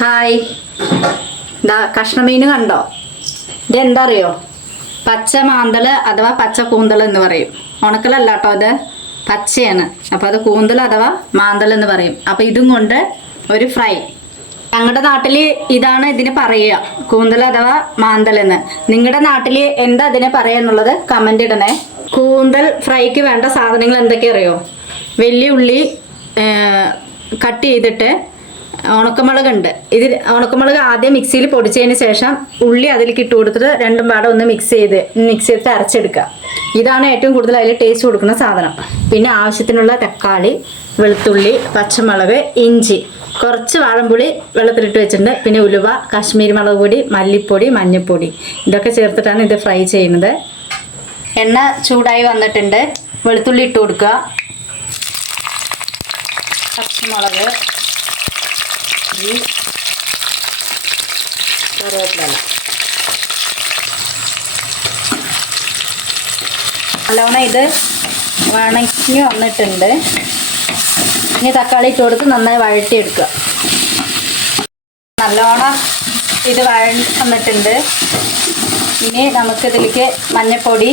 Hi, ഇതാ കഷ്ണമീൻ കണ്ടോ? ഇതെന്താ അറിയോ? പച്ച മാന്തള് അഥവാ പച്ച കൂന്തൽ എന്ന് പറയും. ഉണക്കലല്ല കേട്ടോ, അത് പച്ചയാണ്. അപ്പം അത് കൂന്തൽ അഥവാ മാന്തൽ എന്ന് പറയും. അപ്പം ഇതും കൊണ്ട് ഒരു ഫ്രൈ. ഞങ്ങളുടെ നാട്ടിൽ ഇതാണ് ഇതിന് പറയുക, കൂന്തൽ അഥവാ മാന്തൽ എന്ന്. നിങ്ങളുടെ നാട്ടിൽ എന്താ അതിനെ പറയുക എന്നുള്ളത് കമൻ്റ് ഇടണേ. കൂന്തൽ ഫ്രൈക്ക് വേണ്ട സാധനങ്ങൾ എന്തൊക്കെയാ അറിയോ? വലിയ ഉള്ളി കട്ട് ചെയ്തിട്ട്, ഉണക്കമുളക് ഉണ്ട്. ഉണക്കമുളക് ആദ്യം മിക്സിയിൽ പൊടിച്ചതിന് ശേഷം ഉള്ളി അതിലേക്ക് ഇട്ട് കൊടുത്തിട്ട് രണ്ടും പാടെ ഒന്ന് മിക്സ് ചെയ്തിട്ട് അരച്ചെടുക്കുക. ഇതാണ് ഏറ്റവും കൂടുതൽ അതിൽ ടേസ്റ്റ് കൊടുക്കുന്ന സാധനം. പിന്നെ ആവശ്യത്തിനുള്ള തക്കാളി, വെളുത്തുള്ളി, പച്ചമുളക്, ഇഞ്ചി, കുറച്ച് വാഴമ്പുളി വെള്ളത്തിലിട്ട് വെച്ചിട്ടുണ്ട്. പിന്നെ ഉലുവ, കാശ്മീരി മുളക് പൊടി, മല്ലിപ്പൊടി, മഞ്ഞൾപ്പൊടി, ഇതൊക്കെ ചേർത്തിട്ടാണ് ഇത് ഫ്രൈ ചെയ്യുന്നത്. എണ്ണ ചൂടായി വന്നിട്ടുണ്ട്. വെളുത്തുള്ളി ഇട്ട് കൊടുക്കുക, പച്ചമുളക്, കറിവേപ്പില, നല്ലോണം ഇത് വണങ്ങി വന്നിട്ടുണ്ട്. ഇനി തക്കാളി ഇട്ട് കൊടുത്ത് നന്നായി വഴറ്റിയെടുക്കുക. നല്ലോണം ഇത് വഴഞ്ഞ് വന്നിട്ടുണ്ട്. ഇനി നമുക്കിതിലേക്ക് മഞ്ഞൾപ്പൊടി,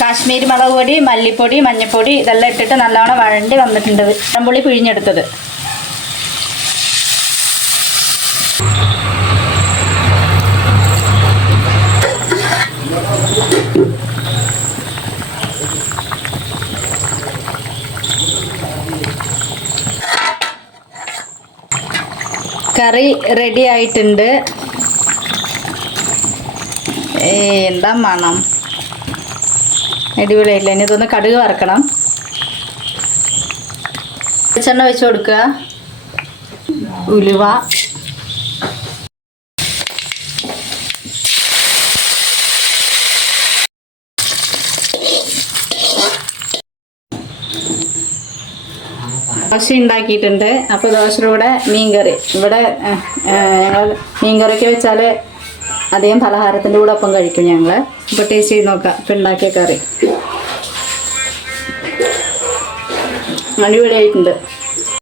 കാശ്മീരി മുളക് പൊടി, മല്ലിപ്പൊടി, മഞ്ഞൾപ്പൊടി ഇതെല്ലാം ഇട്ടിട്ട് നല്ലോണം വഴണ്ടി വന്നിട്ടുണ്ട്. വാഴമ്പുളി പിഴിഞ്ഞെടുത്തത്. കറി റെഡി ആയിട്ടുണ്ട്. എന്താ മണം, അടിപൊളിയായില്ല. ഇനി ഇതൊന്ന് കടുക് വറക്കണം. വെളിച്ചെണ്ണ വെച്ച് കൊടുക്കുക, ഉലുവ, ദോശ ഉണ്ടാക്കിയിട്ടുണ്ട്. അപ്പോൾ ദോശയുടെ കൂടെ മീൻകറി. ഇവിടെ ഞങ്ങൾ മീൻകറിക്ക് വെച്ചാൽ അധികം പലഹാരത്തിൻ്റെ കൂടെ ഒപ്പം കഴിക്കും ഞങ്ങൾ. ഇപ്പോൾ ടേസ്റ്റ് ചെയ്ത് നോക്കാം ഇപ്പം ഉണ്ടാക്കിയ കറി. അടിപൊളിയായിട്ടുണ്ട്.